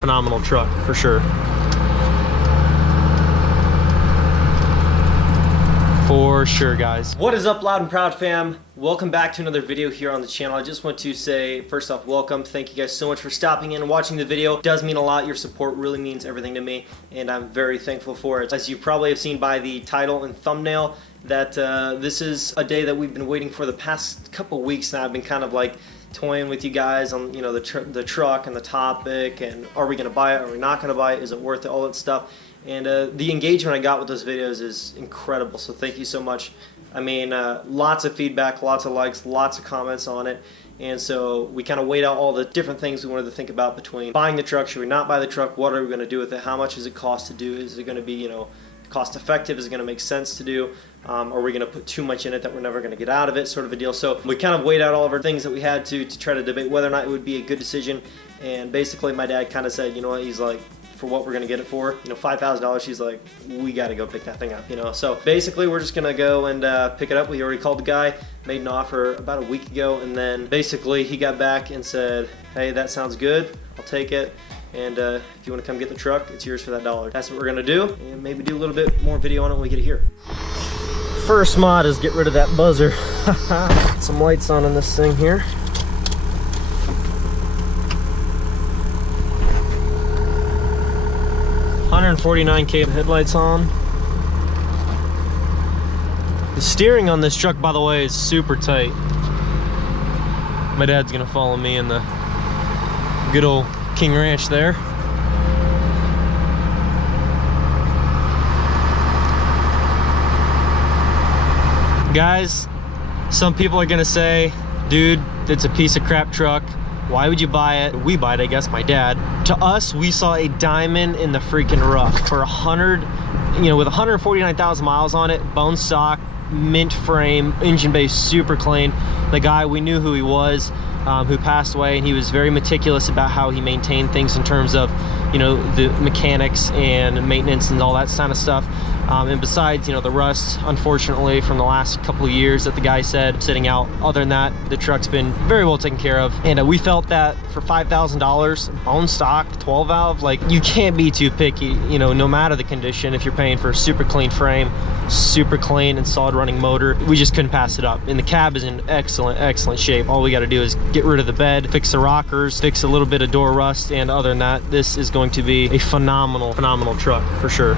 Phenomenal truck for sure. For sure, guys. What is up, Loud and Proud fam? Welcome back to another video here on the channel. I just want to say, first off, welcome. Thank you guys so much for stopping in and watching the video. It does mean a lot. Your support really means everything to me, and I'm very thankful for it. As you probably have seen by the title and thumbnail, that this is a day that we've been waiting for the past couple weeks now. I've been kind of like toying with you guys on, you know, the truck and the topic, and are we going to buy it, are we not going to buy it, is it worth it, all that stuff. And the engagement I got with those videos is incredible, so thank you so much. I mean, lots of feedback, lots of likes, lots of comments on it. And so we kind of weighed out all the different things we wanted to think about between buying the truck, should we not buy the truck, what are we going to do with it, how much does it cost to do, is it going to be, you know, cost effective, is it going to make sense to do, are we going to put too much in it that we're never going to get out of it, sort of a deal. So we kind of weighed out all of our things that we had to try to debate whether or not it would be a good decision. And basically my dad kind of said, you know what, he's like, for what we're going to get it for, you know, $5,000, he's like, we got to go pick that thing up, you know. So basically we're just going to go and pick it up. We already called the guy, made an offer about a week ago, and then basically he got back and said, hey, that sounds good, I'll take it. And if you want to come get the truck, it's yours for that $1. That's what we're gonna do, and maybe do a little bit more video on it when we get it here. First mod is get rid of that buzzer. Put some lights on in this thing here. $149K headlights on. The steering on this truck, by the way, is super tight. My dad's gonna follow me in the good old KingRanch there. Guys, some people are gonna say, dude, it's a piece of crap truck. Why would you buy it? We buy it, I guess, my dad. To us, we saw a diamond in the freaking rough for 100, you know, with 149,000 miles on it, bone stock, mint frame, engine bay super clean. The guy, we knew who he was, who passed away, and he was very meticulous about how he maintained things in terms of, you know, the mechanics and maintenance and all that kind of stuff. And besides, you know, the rust, unfortunately, from the last couple of years that the guy said sitting out, other than that, the truck's been very well taken care of. And we felt that for $5,000, bone stock, 12 valve, like, you can't be too picky, you know, no matter the condition. If you're paying for a super clean frame, super clean and solid running motor, we just couldn't pass it up. And the cab is in excellent shape. All we got to do is get rid of the bed, fix the rockers, fix a little bit of door rust, and other than that, this is going to be a phenomenal truck for sure.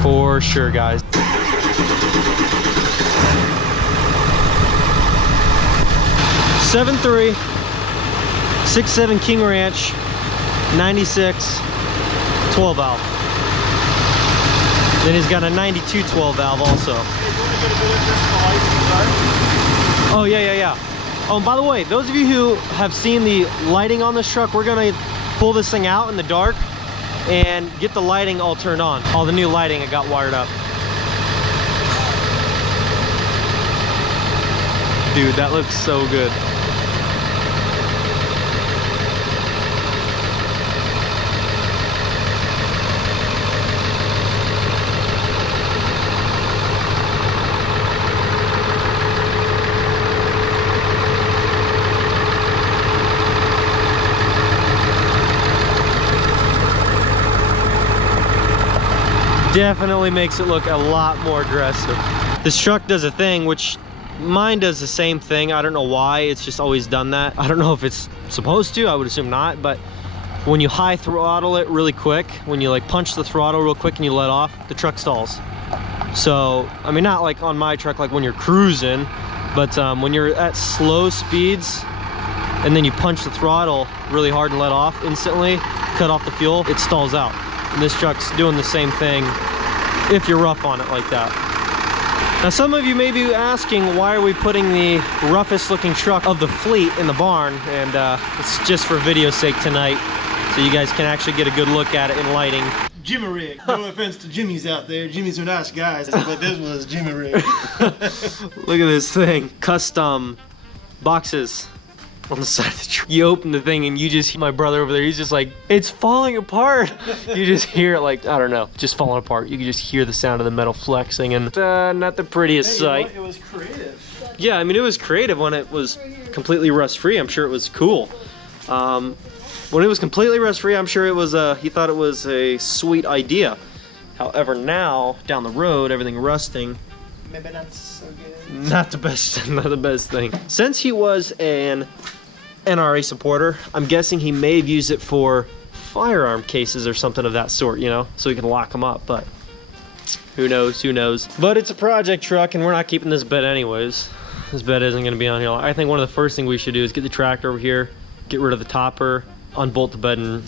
For sure, guys. 7.3, 6.7 KingRanch, 96, 12 valve. Then he's got a 92 12 valve also. Oh yeah. Oh, and by the way, those of you who have seen the lighting on this truck, we're gonna pull this thing out in the dark and get the lighting all turned on. All the new lighting, it got wired up. Dude, that looks so good. Definitely makes it look a lot more aggressive. This truck does a thing, which mine does the same thing. I don't know why, it's just always done that. I don't know if it's supposed to, I would assume not, but when you high throttle it really quick, when you like punch the throttle real quick and you let off, the truck stalls. So, I mean, not like on my truck, like when you're cruising, but when you're at slow speeds and then you punch the throttle really hard and let off instantly, cut off the fuel, it stalls out. And this truck's doing the same thing if you're rough on it like that. Now, some of you may be asking, why are we putting the roughest looking truck of the fleet in the barn? And it's just for video's sake tonight, so you guys can actually get a good look at it in lighting. Jimmy rig. No offense to Jimmys out there. Jimmys are nice guys, but this was Jimmy rig. Look at this thing. Custom boxes on the side of the truck. You open the thing and you just hear my brother over there, he's just like, it's falling apart. You just hear it like, I don't know, just falling apart. You can just hear the sound of the metal flexing, and not the prettiest sight. It was creative. Yeah, I mean, it was creative when it was completely rust-free. I'm sure it was cool. When it was completely rust-free, I'm sure it was he thought it was a sweet idea. However, now down the road, everything rusting, Maybe not so good. not the best, not the best thing. Since he was an NRA supporter, I'm guessing he may have used it for firearm cases or something of that sort, you know, so he can lock them up. But who knows? Who knows? But it's a project truck, and we're not keeping this bed anyways. This bed isn't going to be on here. I think one of the first things we should do is get the tractor over here, get rid of the topper, unbolt the bed, and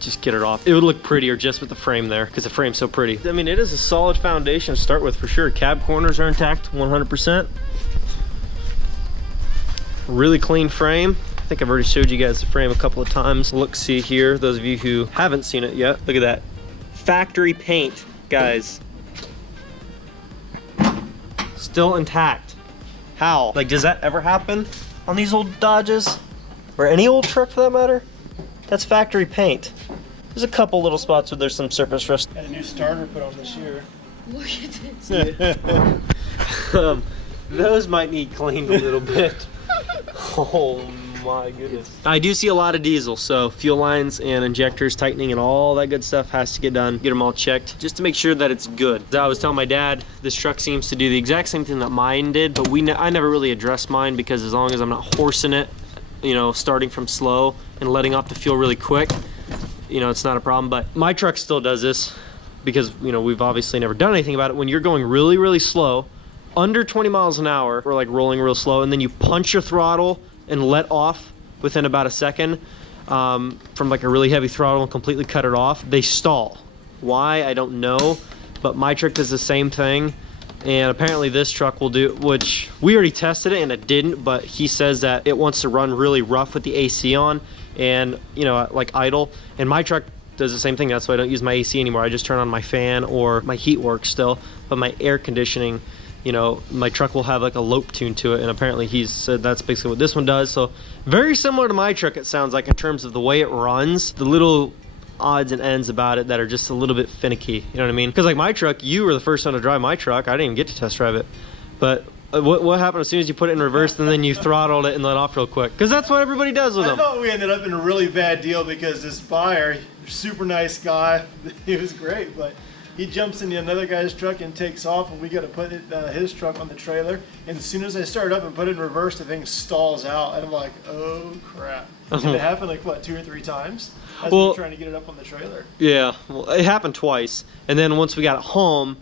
just get it off. It would look prettier just with the frame there, because the frame's so pretty. I mean, it is a solid foundation to start with for sure. Cab corners are intact 100%. Really clean frame. I think I've already showed you guys the frame a couple of times. Look, see here, those of you who haven't seen it yet. Look at that. Factory paint, guys. Still intact. How? Like, does that ever happen on these old Dodges? Or any old truck for that matter? That's factory paint. There's a couple little spots where there's some surface rust. Got a new starter put on this year. Look at this. Those might need cleaned a little bit. Oh my goodness. I do see a lot of diesel, so fuel lines and injectors tightening and all that good stuff has to get done. Get them all checked just to make sure that it's good. As I was telling my dad, this truck seems to do the exact same thing that mine did, but I never really addressed mine because as long as I'm not horsing it, you know, starting from slow and letting off the fuel really quick, you know, it's not a problem. But my truck still does this because, you know, we've obviously never done anything about it. When you're going really, really slow, under 20 miles an hour, we're like rolling real slow, and then you punch your throttle and let off within about a second from like a really heavy throttle and completely cut it off, they stall. Why? I don't know, but my truck does the same thing. And apparently this truck will do, which we already tested it and it didn't, but he says that it wants to run really rough with the AC on and, you know, like idle. And my truck does the same thing. That's why I don't use my AC anymore. I just turn on my fan, or my heat works still, but my air conditioning, you know, my truck will have like a lope tune to it. And apparently he's said that's basically what this one does. So very similar to my truck, it sounds like, in terms of the way it runs, the little odds and ends about it that are just a little bit finicky, you know what I mean? Because like my truck, you were the first one to drive my truck. I didn't even get to test drive it, but what happened as soon as you put it in reverse and then you throttled it and let off real quick? Because that's what everybody does with them. I thought we ended up in a really bad deal because this buyer, super nice guy, he was great, but he jumps into another guy's truck and takes off, and we got to put his truck on the trailer. And as soon as I start up and put it in reverse, the thing stalls out, and I'm like, oh crap! And it happened like what, 2 or 3 times? As we were trying to get it up on the trailer. Yeah, well, it happened twice, and then once we got it home,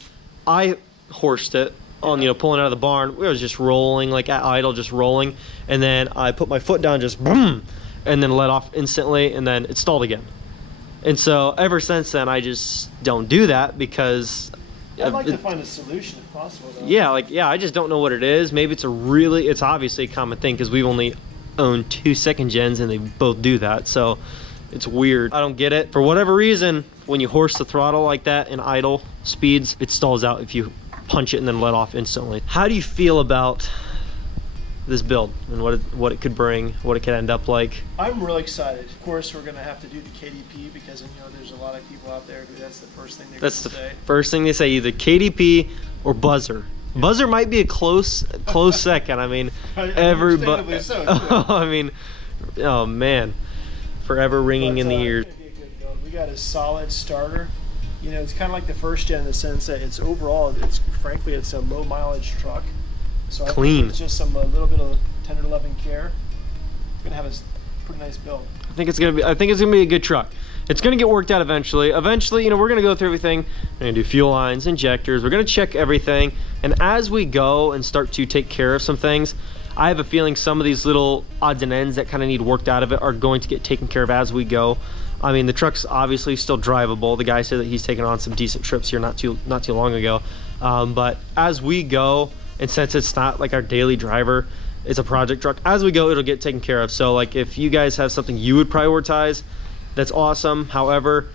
I horsed it on, you know, pulling out of the barn. It was just rolling, like at idle, just rolling, and then I put my foot down, just boom, and then let off instantly, and then it stalled again. And so ever since then, I just don't do that because I'd like to find a solution if possible, though. Yeah, like, yeah, I just don't know what it is. Maybe it's it's obviously a common thing because we've only owned 2 second gens and they both do that. So it's weird. I don't get it. For whatever reason, when you horse the throttle like that in idle speeds, it stalls out if you punch it and then let off instantly. How do you feel about this build and what it could bring, what it could end up like? I'm really excited. Of course, we're going to have to do the KDP because, you know, there's a lot of people out there who that's the first thing they're going to say. That's the first thing they say, either KDP or buzzer. Yeah. Buzzer might be a close second. I mean, everybody. So, I mean, oh man, forever ringing in the ears. It's gonna be a good build. We got a solid starter. You know, it's kind of like the first gen in the sense that it's overall, frankly, it's a low mileage truck. So clean. I think it's just a little bit of tender loving care. It's gonna have a pretty nice build. I think it's gonna be a good truck. It's gonna get worked out eventually. Eventually, you know, we're gonna go through everything. We're gonna do fuel lines, injectors. We're gonna check everything. And as we go and start to take care of some things, I have a feeling some of these little odds and ends that kind of need worked out of it are going to get taken care of as we go. I mean, the truck's obviously still drivable. The guy said that he's taken on some decent trips here not too long ago. But as we go, and since it's not like our daily driver, it's a project truck, as we go, it'll get taken care of. So like if you guys have something you would prioritize, that's awesome. However,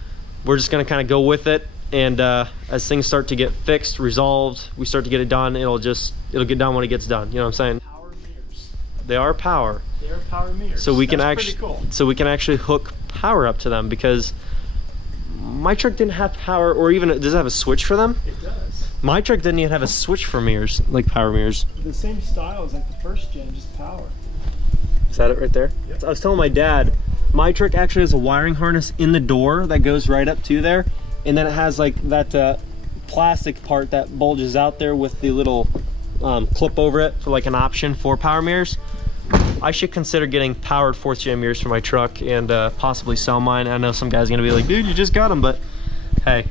we're just gonna kind of go with it. And as things start to get fixed, resolved, we start to get it done, it'll get done when it gets done. You know what I'm saying? Power mirrors. They are power. They are power mirrors. So we can actually hook power up to them, because my truck didn't have power, or even, does it have a switch for them? It does. My truck didn't even have a switch for mirrors, like power mirrors. The same style as like the first gen, just power. Is that it right there? Yep. I was telling my dad, my truck actually has a wiring harness in the door that goes right up to there, and then it has like that plastic part that bulges out there with the little clip over it for like an option for power mirrors. I should consider getting powered 4th gen mirrors for my truck and possibly sell mine. I know some guys are gonna be like, dude, you just got them, but hey,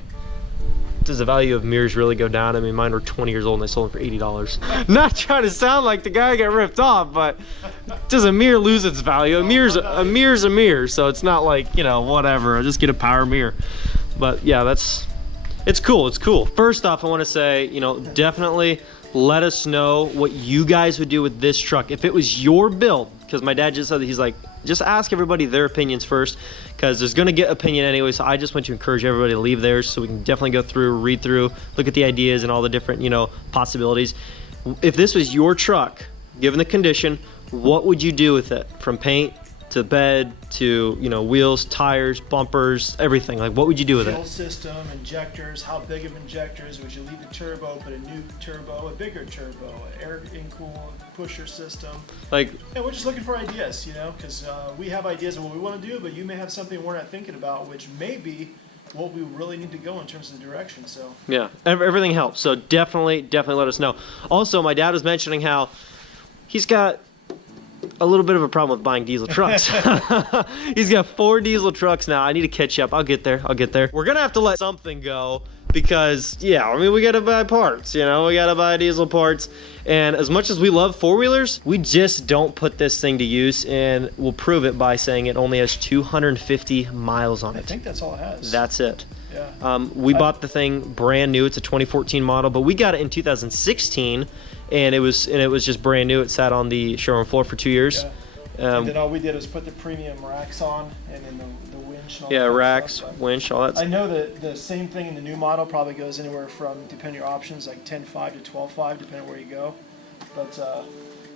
does the value of mirrors really go down? I mean, mine were 20 years old and I sold them for $80. Not trying to sound like the guy got ripped off, but does a mirror lose its value? A mirror's a mirror, so it's not like, you know, whatever, I'll just get a power mirror. But yeah, it's cool, it's cool. First off, I wanna say, you know, definitely let us know what you guys would do with this truck. If it was your build, because my dad just said that he's like, just ask everybody their opinions first, because there's gonna get opinion anyway, so I just want to encourage everybody to leave theirs so we can definitely go through, read through, look at the ideas and all the different, you know, possibilities. If this was your truck, given the condition, what would you do with it? From paint to bed to, you know, wheels, tires, bumpers, everything. Like, what would you do with it? Fuel system, injectors, how big of injectors? Would you leave the turbo, put a new turbo, a bigger turbo, an air in-cool pusher system? Like, yeah, we're just looking for ideas, you know, because we have ideas of what we want to do, but you may have something we're not thinking about, which may be what we really need to go in terms of the direction. So yeah, everything helps. So definitely let us know. Also, my dad was mentioning how he's got a little bit of a problem with buying diesel trucks. He's got 4 diesel trucks now. I need to catch up. I'll get there. We're gonna have to let something go because, yeah, I mean, we gotta buy parts, you know, we gotta buy diesel parts. And as much as we love 4-wheelers, we just don't put this thing to use, and we'll prove it by saying it only has 250 miles on it. I think that's all it has. That's it. Yeah. We bought the thing brand new. It's a 2014 model, but we got it in 2016. And it was just brand new. It sat on the showroom floor for 2 years. Yeah. And then all we did was put the premium racks on, and then the winch. And all yeah, that racks, stuff. winch, all that. I know that the same thing in the new model probably goes anywhere from, depending on your options, like 10.5 to 12.5, depending on where you go. But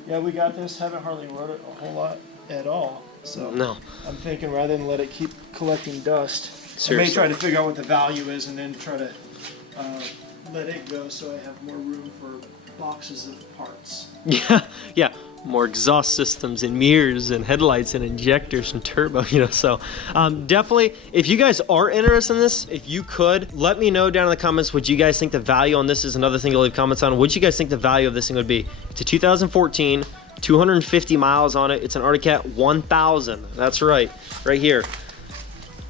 yeah, we got this. Haven't hardly rode it a whole lot at all. So no. I'm thinking rather than let it keep collecting dust, Seriously. I may try to figure out what the value is, and then try to let it go so I have more room for boxes of parts. Yeah, more exhaust systems and mirrors and headlights and injectors and turbo, you know. So definitely, if you guys are interested in this, if you could, let me know down in the comments what you guys think the value on this is. Another thing to leave comments on. What you guys think the value of this thing would be? It's a 2014, 250 miles on it. It's an Arctic Cat 1000. That's right here.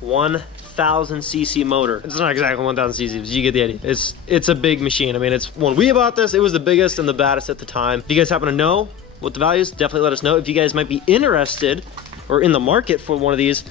1000cc motor. It's not exactly 1000cc, but you get the idea. It's a big machine. I mean, it's when we bought this, it was the biggest and the baddest at the time. If you guys happen to know what the value is, definitely let us know. If you guys might be interested or in the market for one of these,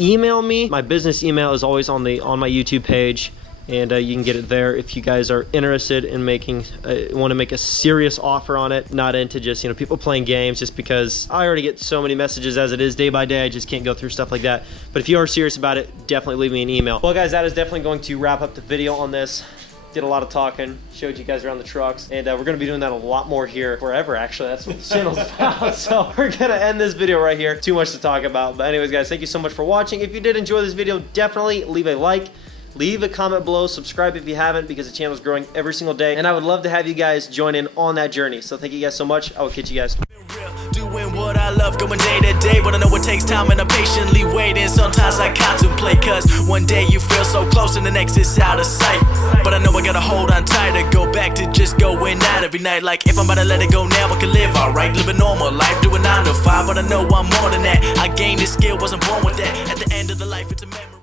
email me. My business email is always on my YouTube page, and you can get it there if you guys are interested in making want to make a serious offer on it, not into just, you know, people playing games, just because I already get so many messages as it is day by day. I just can't go through stuff like that. But if you are serious about it, definitely leave me an email. Well guys, that is definitely going to wrap up the video on this. Did a lot of talking, showed you guys around the trucks, and we're gonna be doing that a lot more here, forever actually. That's what the channel's about. So we're gonna end this video right here. Too much to talk about. But anyways guys, thank you so much for watching. If you did enjoy this video, definitely leave a like. Leave a comment below, subscribe if you haven't, because the channel is growing every single day, and I would love to have you guys join in on that journey. So thank you guys so much. I will catch you guys. Doing what I love, going day to day, but I know it takes time and I'm patiently waiting. Sometimes I contemplate, cause one day you feel so close and the next is out of sight. But I know I gotta hold on tight to go back to just going out every night. Like if I'm about to let it go now, I can live alright, live a normal life, doing 9 to 5. But I know I'm more than that. I gained this skill, wasn't born with that. At the end of the life, it's a memory.